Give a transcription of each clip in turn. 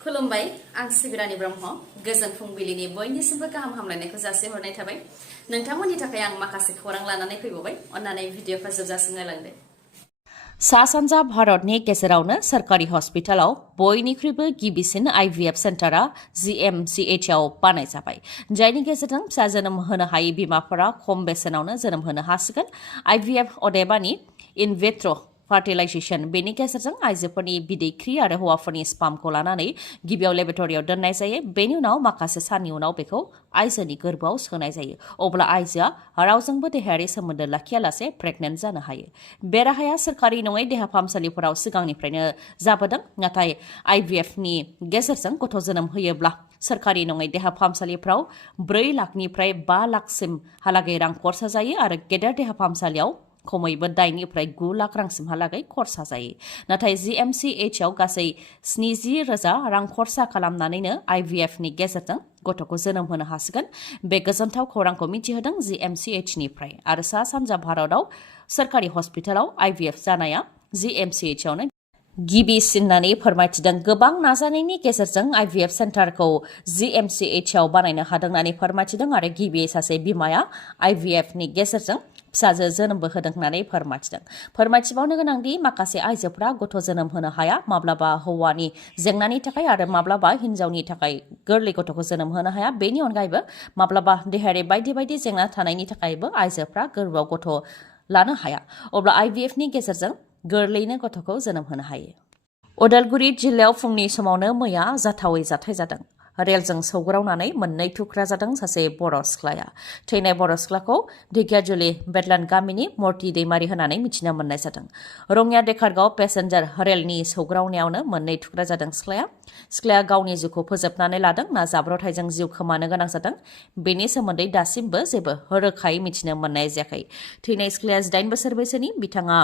खुलुमबाय आं सिबिरानि ब्रह्म गोजोन फुंबिलिनि बयनिसिमबो गाहाम हामलायनायखौ जासिहरनाय थाबाय नोंथांमोननि थाखाय आं माखासे खौरां लानानै फैबावबाय अन्नानै भिडिअखौ जोबजासिम नायलांदो सा-सानजा भारतनि गेजेरावनो सरकारि हस्पिटालाव बयनिख्रुइबो गिबिसिन आइभिएफ सेन्टारा जिएमसिएचआव बानायजाबाय जायनि गेजेरजों फिसा जोनोम होनो हायै बिमाफोरा खम बेसेनावनो जोनोम होनो हासिगोन आइभिएफ अदेबानि इन विट्र' फार्टिलाइजेशन बेनि गेजेरजों आइजोफोरनि बिदैख्रि आरो हौवाफोरनि स्पामखौ लानानै गिबियाव लेबरेटरियाव दोननाय जायो बेनि उनाव माखासे साननि उनाव बेखौ आइजोनि गोरबोआव सोनाय जायो अब्ला आइजोआ रावजोंबो देहायारि सोमोन्दो लाखियालासे प्रेगनेन्ट जानो हायो बे राहाया सोरखारि नङै देहा फाहामसालिफोराव सिगांनिफ्रायनो जाबोदों नाथाय आइभिएफनि गेजेरजों गथ' जोनोम होयोब्ला सोरखारि नङै देहा फाहामसालिफोराव 4 लाखनिफ्राय 5 लाखसिमहालागै रां खरसा जायो आरो गेदेर देहा फाहामसालियाव खमैबो 9निफ्राय 9 लाख रांसिमहालागै खरसा जायो नाथाय जिएमसिएचआव गासै 70,000 रां खरसा खालामनानैनो आइभिएफनि गेजेरजों गथ'खौ जोनोम होनो हासिगोन बे गोजोनथाव खौरांखौ मिथिहोदों जिएमसिएचनिफ्राय आरो सा सानजा भारतआव सोरखारि हस्पिटालाव आइभिएफ जानाया जिएमसिएचआवनो गिबिसिननानै फोरमायथिदों गोबां नाजानायनि गेजेरजों आइभिएफ सेन्टारखौ जिएमसिएचआव बानायनो हादों होननानै फोरमायथिदों आरो गिबियै सासे बिमाया आइभिएफनि गेजेरजों फिसाजो जोनोमबो होदों होननानै फोरमायथिबावनो गोनांदि माखासे आइजोफोरा गथ' जोनोम होनो हाया माब्लाबा हौवानि जेंनानि थाखाय आरो माब्लाबा हिन्जावनि थाखाय गोरलै गथ'खौ जोनोम होनो हाया बेनि अनगायैबो माब्लाबा देहायारि बायदि जेंना थानायनि थाखायबो आइजोफ्रा गोरबोआव गथ' लानो हाया अब्ला आइभिएफनि गेजेरजों गोरलैयैनो गथ'खौ जोनोम होनो हायो उदालगुरि जिल्लायाव फुंनि समावनो मैया जाथावै जाथाय जादों रेलजों सौग्रावनानै 2 थुख्रा जादों सासे बर' सिख्लाया थैनाय बर' सिख्लाखौ ढेकियाजुलि बेदलान्ड गामिनि मर्ति दैमारि होननानै मिथिनो मोननाय जादों रङिया डेकारगाव पेसेन्जार रेलनि सौग्रावनायावनो 2 थुख्रा जादों सिख्लाया गावनि जिउखौ फोजोबनानै लादों ना जाब्रबथायजों जिउ खोमानो गोनां जादों बेनि सोमोन्दै दासिमबो जेबो रोखायै मिथिनो मोननाय जायाखै थैनाय सिख्लाया 18 बोसोर बैसोनि बिथाङा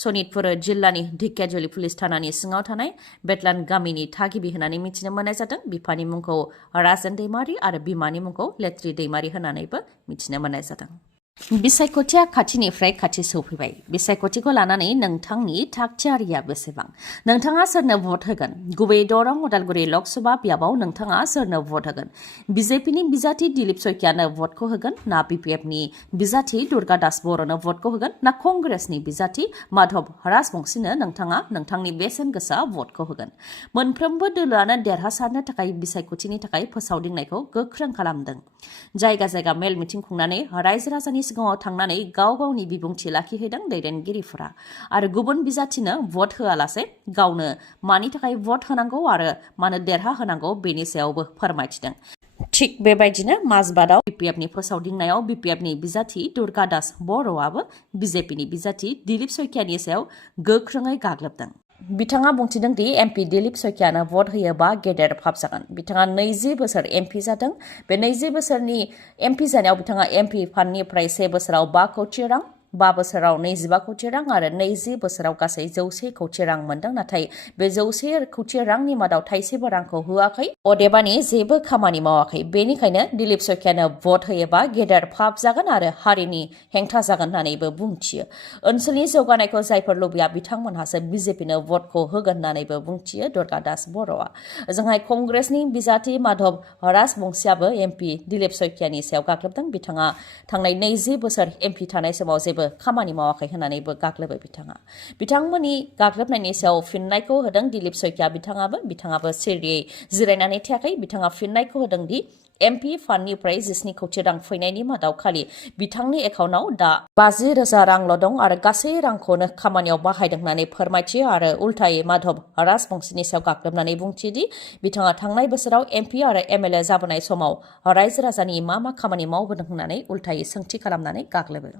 सनितपुर जिल्लानि ढेकियाजुलि पुलिस थानानि सिङाव थानाय बेदलान्ड गामिनि थागिबि होननानै मिथिनो मोननाय जादों बिफानि मुंखौ राजेन दैमारि आरो बिमानि मुंखौ लेत्रि दैमारि होननानैबो मिथिनो मोननाय जादों बिसायख'थिया खाथिनिफ्राय खाथि सौफैबाय बिसायख'थिखौ लानानै नोंथांनि थागथियारिया बेसेबां नोंथाङा सोरनो भट होगोन गुबैयै दरं उदालगुरि लकसभा बियाबाव नोंथाङा सोरनो भट होगोन बिजेपिनि बिजाथि दिलीप शइकियानो भटखौ होगोन ना बिपिएफनि बिजाथि दुर्गा दास बर'नो भटखौ होगोन ना कंग्रेसनि बिजाथि माधव राजबंसीनो नोंथाङा नोंथांनि बेसेन गोसा भटखौ होगोन मोनफ्रोमबो दोलोआनो देरहासारनो थाखाय बिसायख'थिनि थाखाय फोसावदिंनायखौ गोख्रों खालामदों जायगा मेल मिटिं खुंनानै रायजो राजानि सिगाङाव थांनानै गाव गावनि बिबुंथि लाखिहैदों दैदेनगिरिफोरा आरो गुबुन बिजाथिनो भट होआलासे गावनो मानि थाखाय भट होनांगौ आरो मानो देरहा होनांगौ बेनि सायावबो फोरमायथिदों थिग बेबायदिनो माजबादाव बिपिएफनि फोसावदिंनायाव बिपिएफनि बिजाथि दुर्गा दास बर'आबो बिजेपिनि बिजाथि दिलीप शइकियानि सायाव गोख्रोङै गाग्लोबदों बिथाङा बुंथिदों दि एमपि दिलीप शइकियानो भट होयोबा गेदेर पाप जागोन बिथाङा 20 बोसोर एमपि जादों बे 20 बोसोरनि एमपि जानायाव बिथाङा एमपि फान्डनिफ्राय 1 बोसोराव 5 कौटि रां 5 बोसोराव 25 कौटि रां आरो 20 बोसोराव गासै 100 कौटि रां मोनदों नाथाय बे 100 कौटि रांनि मादाव थाइसेबो रांखौ होआखै अदेबानि जेबो खामानि मावाखै बेनिखायनो दिलीप शइकियानो भट होयोबा गेदेर पाप जागोन आरो हारिनि हेंथा जागोन होननानैबो बुंथियो ओनसोलनि जौगानायखौ जायफोर लुबैया बिथांमोनहासो बिजेपिनो भटखौ होगोन होननानैबो बुंथियो दुर्गा दास बर'आ जोंहाय कंग्रेसनि बिजाथि माधव राजबंसीयाबो एमपि दिलीप शइकियानि सायाव गाग्लोबदों बिथाङा थांनाय 20 बोसोर एमपि थानाय समाव जेबो खामानि मावाखै होननानैबो गाग्लोबो बिथांमोननि गाग्लोबनायनि सायाव फिननायखौ होदों दिलीप शइकिया बिथाङाबो सिरियै जिरायनानै थायाखै बिथाङा फिननायखौ होदों दि एमपि फान्डनिफ्राय 17 कौटि रां फैनायनि मादाव खालि बिथांनि एकाउन्टआव दा 50,000 रांल' दं आरो गासै रांखौनो खामानियाव बाहायदों होननानै फोरमायथियो आरो उल्थायै माधव राजबंसीनि सायाव गाग्लोबनानै बुंथियोदि बिथाङा थांनाय बोसोराव एमपि आरो एमएलए जाबोनाय समाव रायजो राजानि मा खामानि मावबोदों होननानै उल्थायै सोंथि खालामनानै गाग्लोबो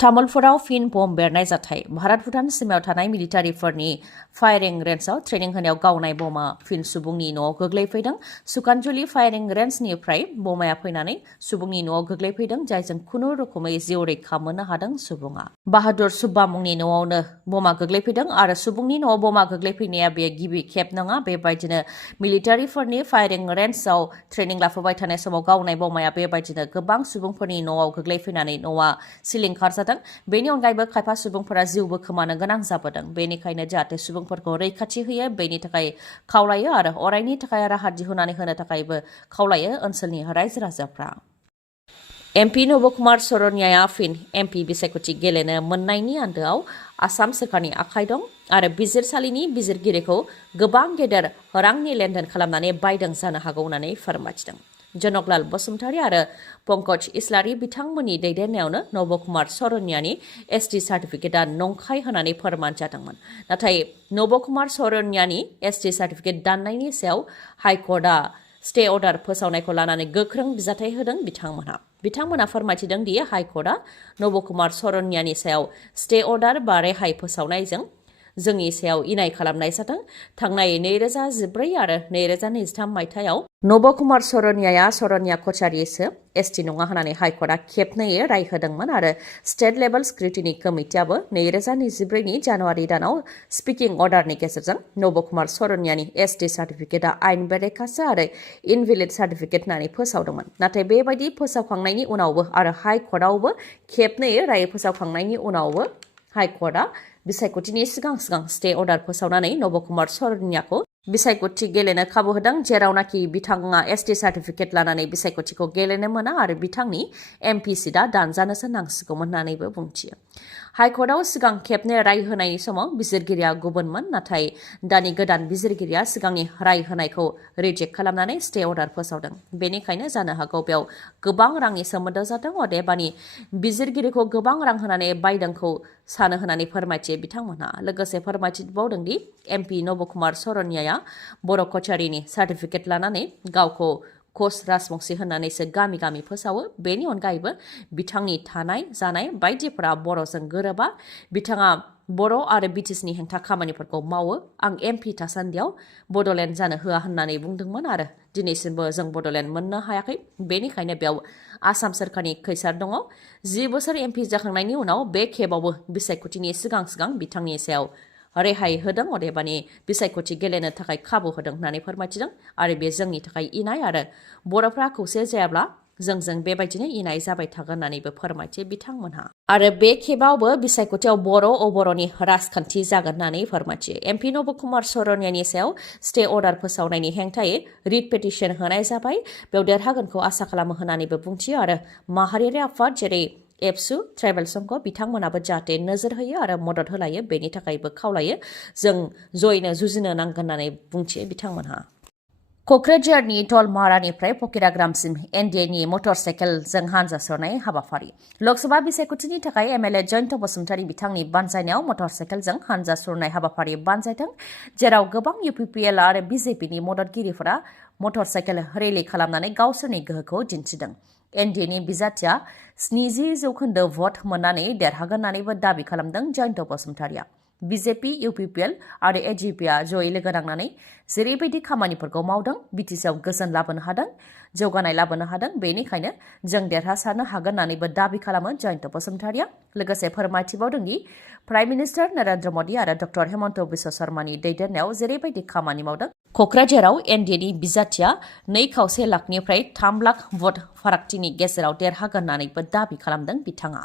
तामुलपुराव फिन बम बेरनाय जाथाय भारत भुटान सीमायाव थानाय मिलिटारिफोरनि फायारिं रेन्जआव ट्रेनिं होनायाव गावनाय बमा फिन सुबुंनि न'आव गोग्लैफैदों सुकानजुलि फायारिं रेन्जनिफ्राय बमाया फैनानै सुबुंनि न'आव गोग्लैफैदों जायजों खुनु रोखोमै जिउ रैखा मोननो हादों सुबुङा बाहादुर सुब्बा मुंनि न'आवनो बमा गोग्लैफैदों आरो सुबुंनि न'आव बमा गोग्लैफैनाया बे गिबि खेब नङा बेबायदिनो मिलिटारिफोरनि फायारिं रेन्जआव ट्रेनिं लाफुबाय थानाय समाव गावनाय बमाया बेबायदिनो गोबां सुबुंफोरनि न'आव गोग्लैफैनानै न'आ सिलिंखार जादों बेनि अनगायैबो खायफा सुबुंफोरा जिउबो खोमानो गोनां जाबोदों बेनिखायनो जाहाथे सुबुंफोरखौ रैखाथि होयो बेनि थाखाय खावलायो आरो अरायनि थाखाय राहा दिहुननानै होनो थाखायबो खावलायो ओनसोलनि रायजो राजाफ्रा एमपि नबकुमार सरनियाया फिन एमपि बिसायख'थि गेलेनो मोननायनि आन्दोआव आसाम सोरखारनि आखाइ दं आरो बिजिरसालिनि बिजिरगिरिखौ गोबां गेदेर रांनि लेनदेन खालामनानै बायदों जानो हागौ होननानै फोरमायथिदों जनकलाल बसुमतारी आरो पंकज इस्लारि बिथांमोननि दैदेननायावनो नबकुमार सरनियानि एसटि सार्टिफिकेटआ नंखाय होननानै फोरमान जादोंमोन नाथाय नबकुमार सरनियानि एसटि सार्टिफिकेट दाननायनि सायाव हाइकर्टआ स्टे अर्डार फोसावनायखौ लानानै गोख्रों बिजाथाय होदों बिथांमोना फोरमायथिदों दि हाइकर्टआ नबकुमार सरनियानि सायाव स्टे अर्डार बा रेहाय फोसावनायजों जोंनि सायाव इनाय खालामनाय जादों थांनाय 2014 आरो 2023 मायथाइयाव नबकुमार सरनिया कचारिसो एसटि नङा होननानै हाइकर्टआ खेबनैयै राय होदोंमोन आरो स्टेट लेभेल स्क्रुटिनि कमिटियाबो 2024 नि जानुवारि दानाव स्पिकिं अर्डारनि गेजेरजों नबकुमार सरनियानि एसटि सार्टिफिकेटआ आइन बेरेखासो आरो इनभेलिड सार्टिफिकेट होननानै फोसावदोंमोन नाथाय बेबायदि फोसावखांनायनि उनावबो आरो हाइकर्टआवबो खेबनैयै राय फोसावखांनायनि उनावबो हाइकर्टआ बिसायख'थिनि सिगां स्टे अर्डार फोसावनानै नबकुमार सरनियाखौ बिसायख'थि गेलेनो खाबु होदों जेरावनाखि बिथाङा एसटि सार्टिफिकेट लानानै बिसायख'थिखौ गेलेनो मोना आरो बिथांनि एमपि सिटआ दानजानोसो नांसिगौमोन होननानैबो बुंथियो हाइकर्टआव सिगां खेबनै राय होनायनि समाव बिजिरगिरिया गुबुनमोन नाथाय दानि गोदान बिजिरगिरिया सिगांनि राय होनायखौ रिजेक्ट खालामनानै स्टे अर्डार फोसावदों बेनिखायनो जानो हागौ बेयाव गोबां रांनि सोमोन्दो जादों अदेबानि बिजिरगिरिखौ गोबां रां होनानै बायदोंखौ सानो होननानै फोरमायथियो बिथांमोनहा लोगोसे फोरमायथिबावदों दि एमपि नबकुमार सरनियाया बर' कचारिनि सार्टिफिकेट लानानै गावखौ कच राजबंसि होननानैसो गामि फोसावो बेनि अनगायैबो बिथांनि थानाय जानाय बायदिफोरा बर'जों गोरोबा बिथाङा बर' आरो बिटिसिनि हेंथा खामानिफोरखौ मावो आं एमपि थासान्दियाव बड'लेण्ड जानो होआ होननानै बुंदोंमोन आरो दिनैसिमबो जों बड'लेण्ड मोननो हायाखै बेनिखायनो बेयाव आसाम सोरखारनि खैसार दङ 10 बोसोर एमपि जाखांनायनि उनाव बे खेबावबो बिसायख'थिनि सिगां बिथांनि सायाव रेहाय होदों अदेबानि बिसायख'थि गेलेनो थाखाय खाबु होदों होननानै फोरमायथिदों आरो बे जोंनि थाखाय इनाय आरो बर'फ्रा खौसे जायाब्ला जोंजों बेबायदिनो इनाय जाबाय थागोन होननानैबो फोरमायथियो बिथांमोनहा आरो बे खेबावबो बिसायख'थियाव बर'नि राजखान्थि जागोन होननानै फोरमायथियो एमपि नबकुमार सरनियानि सायाव स्टे अर्डार फोसावनायनि हेंथायै रिट पेटिशन होनाय जाबाय बेयाव देरहागोनखौ आसा खालामो होननानैबो बुंथियो आरो माहारियारि आफाद जेरै एबसु ट्राइबेल संघ बिथांमोनाबो जाहाथे नोजोर होयो आरो मदद होलायो बेनि थाखायबो खावलायो जों जयैनो जुजिनो नांगोन होननानै बुंथियो बिथांमोनहा क'क्राझारनि टलमारानिफ्राय फकिराग्रामसिम एनडिएनि मटर साइकेलजों हानजा सरनाय हाबाफारि लकसभा बिसायख'थिनि थाखाय एमएलए जयन्त बसुमतारी बिथांनि बानजायनायाव मटर साइकेलजों हानजा सरनाय हाबाफारि बानजायदों जेराव गोबां इउपिपिएल आरो बिजेपिनि मददगिरिफोरा मटर साइकेल रेलि खालामनानै गावसोरनि गोहोखौ दिन्थिदों एनडिएनि बिजाथिया 70% भट मोननानै देरहागोन होननानैबो दाबि खालामदों जयन्त बसुमतारीया बिजेपि इउपिपिएल आरो एजिपिआ जयै लोगो नांनानै जेरैबायदि खामानिफोरखौ मावदों बिटिसिआव गोजोन लाबोनो हादों जौगानाय लाबोनो हादों बेनिखायनो जों देरहासारनो हागोन होननानैबो दाबि खालामो जयन्त बसुमतारीया लोगोसे फोरमायथिबावदों दि प्राइम मिनिस्टार नरेन्द्र मोदी आरो डक्टर हेमन्त बिश्व शर्मानि दैदेननायाव जेरैबायदि खामानि मावदों क'क्राझाराव एनडिएनि बिजाथिया 2.5 लाखनिफ्राय 3 लाख भट फारागथिनि गेजेराव देरहागोन होननानैबो दाबि खालामदों बिथाङा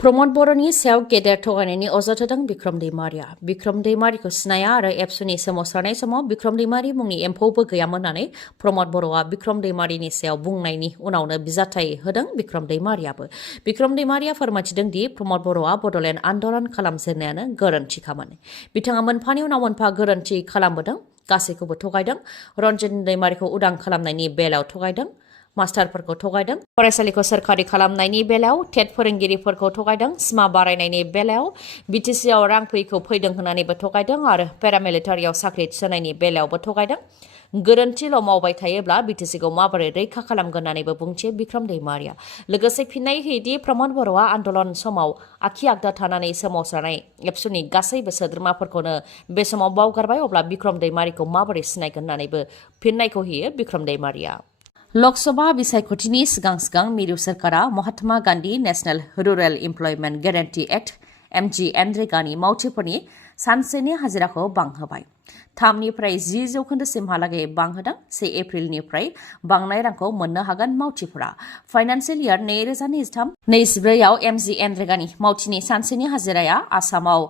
प्रमद बर'नि सायाव गेदेर थगायनायनि अजद होदों बिक्रम दैमारिया बिक्रम दैमारिखौ सिनाया आरो एबसुनि सोमावसारनाय समाव बिक्रम दैमारि मुंनि एम्फौबो गैयामोन होननानै प्रमद बर'आ बिक्रम दैमारिनि सायाव बुंनायनि उनावनो बिजाथाय होदों बिक्रम दैमारियाबो बिक्रम दैमारिया फोरमायथिदों दि प्रमद बर'आ बड'लेण्ड आन्दलन खालामजेननायानो गोरोन्थिखामोन बिथाङा मोनफानि उनाव मोनफा गोरोन्थि खालामबोदों गासैखौबो थगायदों रन्जित दैमारिखौ उदां खालामनायनि बेलायाव थगायदों मास्टारफोरखौ थगायदों फरायसालिखौ सोरखारि खालामनायनि बेलायाव टेट फोरोंगिरिफोरखौ थगायदों सिमा बारायनायनि बेलायाव बिटिसिआव रां फैदों होननानैबो थगायदों आरो पेरामिलिटारियाव साख्रि थिसननायनि बेलायावबो थगायदों गोरोन्थिल' मावबाय थायोब्ला बिटिसिखौ माबोरै रैखा खालामगोन होननानैबो बुंथियो बिक्रम दैमारिया लोगोसे फिननाय होयोदि प्रमद बर'आ आन्दलन समाव आखि आगदा थानानै सोमावसारनाय एबसुनि गासैबो सोद्रोमाफोरखौनो बे समाव बावगारबाय अब्ला बिक्रम दैमारिखौ माबोरै सिनायगोन होननानैबो फिननायखौ होयो बिक्रम दैमारिया लकसभा बिसायख'थिनि सिगां मिरु सोरखारा Mahatma Gandhi national rural employment guarantee act एमजिएनरेगानि मावथिफोरनि सानसेनि हाजिराखौ बांहोबाय 3निफ्राय 10 जौखोन्दोसिमहालागै बांहोदों 1 एप्रिलनिफ्राय बांनाय रांखौ मोननो हागोन मावथिफोरा फाइनान्सियेल इयार 2023-24 आव MGNरेगानि मावथिनि सानसेनि हाजिराया आसामाव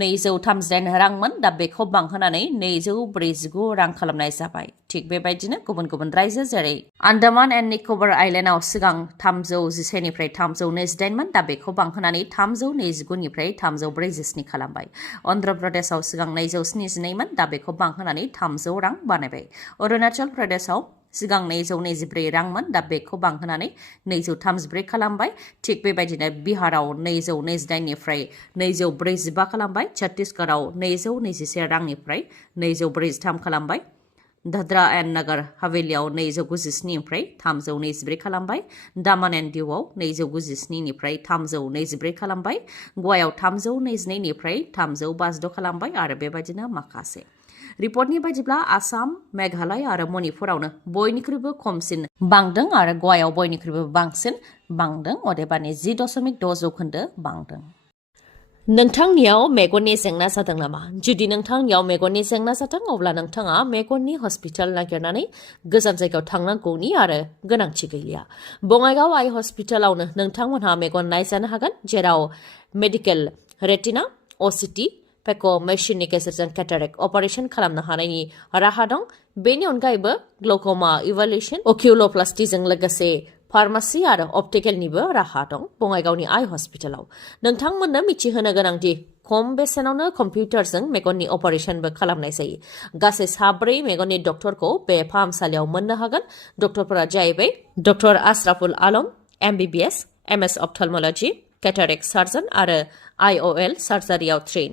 238 रांमोन दा बेखौ बांहोनानै 249 रां खालामनाय जाबाय थिग बेबायदिनो गुबुन गुबुन रायजो जेरै आन्डामान एन्ड निकबार आइलेन्डआव सिगां 311 निफ्राय 328 मोन दा बेखौ बांहोनानै 329 निफ्राय 347 खालामबाय अन्ध्र प्रदेशआव सिगां 272 मोन दा बेखौ बांहोनानै 300 रां बानायबाय अरुणाचल प्रदेशआव सिगां 224 रांमोन दा बेखौ बांहोनानै 234 खालामबाय थिग बेबायदिनो बिहाराव 229 निफ्राय 245 खालामबाय छत्तीसगढ़आव 221 रांनिफ्राय 243 खालामबाय दाद्रा एन्ड नगर हावेलियाव 297 निफ्राय 324 खालामबाय दामन एन्ड दिउआव 297 निफ्राय 324 खालामबाय गवायाव 322 निफ्राय 352 खालामबाय आरो बेबायदिनो माखासे रिपर्टनि बायदिब्ला आसाम मेघालय आरो मणिपुरावनो बयनिख्रुइबो खमसिन बांदों आरो गवायाव बयनिख्रुइबो बांसिन बांदों अदेबानि 10.6 जौखोन्दो बांदों नोंथांनियाव मेगननि जेंना जादों नामा जुदि नोंथांनियाव मेगननि जेंना जादों अब्ला नोंथाङा मेगननि हस्पिटाल नागिरनानै गोजान जायगायाव थांनांगौनि आरो गोनांथि गैलिया बङाइगाव आइ हस्पिटालावनो नोंथांमोनहा मेगन नायजानो हागोन जेराव मेडिकेल रेटिना ओसिटि पेक' मेसिननि गेजेरजों केटारेक्ट अपारेशन खालामनो हानायनि राहा दं बेनि अनगायैबो ग्ल'क'मा इभालुएशन अकिउल'प्लास्टिजों लोगोसे फार्मासि आरो अप्टिकेलनिबो राहा दं बङाइगावनि आइ हस्पिटालाव नोंथांमोननो मिथिहोनो गोनांदि खम बेसेनावनो कम्पिउटारजों मेगननि अपारेशनबो खालामनाय जायो गासै 4 मेगननि डक्टरखौ बे फाहामसालियाव मोननो हागोन डक्टरफोरा जाहैबाय doctor Ashraful Alam MBBS MS ophthalmology cataract surgeon आरो IOL सार्जारियाव train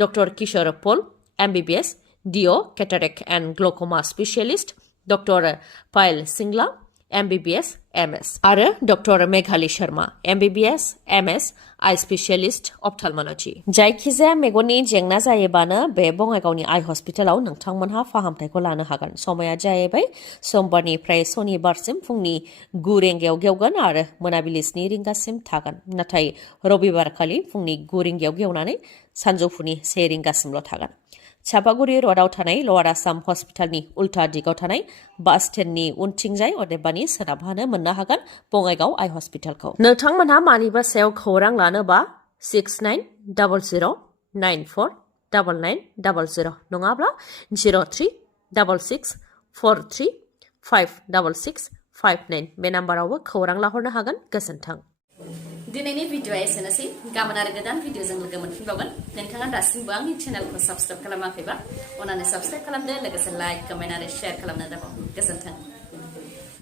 doctor Kishore Pal MBBS DO cataract and glaucoma specialist doctor Payal Singla MBBS MS आरो doctor Meghali Sharma MBBS MS eye specialist ophthalmology जायखिजाया मेगननि जेंना जायोबानो बे बङाइगावनि आइ हस्पिटालाव नोंथांमोनहा फाहामथायखौ लानो हागोन समाया जाहैबाय समबारनिफ्राय सनिबारसिम फुंनि 9 रिंगायाव गेवगोन आरो मोनाबिलि 7 रिंगासिम थागोन नाथाय रबिबारखालि फुंनि 9 रिंगायाव गेवनानै सानजौफुनि 1 रिंगासिमल' थागोन चापागुरि र'डआव थानाय लवार आसाम हस्पिटालनि उल्था दिगाव थानाय बास स्टेन्डनि उनथिंजाय अदेबानि सोनाबहानो मोननो हागोन बङाइगाव आइ हस्पिटालखौ नोंथांमोनहा मानिबा सायाव खौरां लानोबा 6900949900 नङाब्ला 0366435659 बे नाम्बारावबो खौरां लाहरनो हागोन गोजोन्थों दिनैनि भिडिअ'आ एसेनोसै गाबोन आरो गोदान भिडिअ'जों लोगो मोनफिनबावगोन नोंथाङा दासिमबो आंनि चेनेलखौ साबस्क्राइब खालामाखैबा अन्नानै साबस्क्राइब खालामदो लोगोसे लाइक कमेन्ट आरो शेयार खालामनो दाबाव गोजोन्थों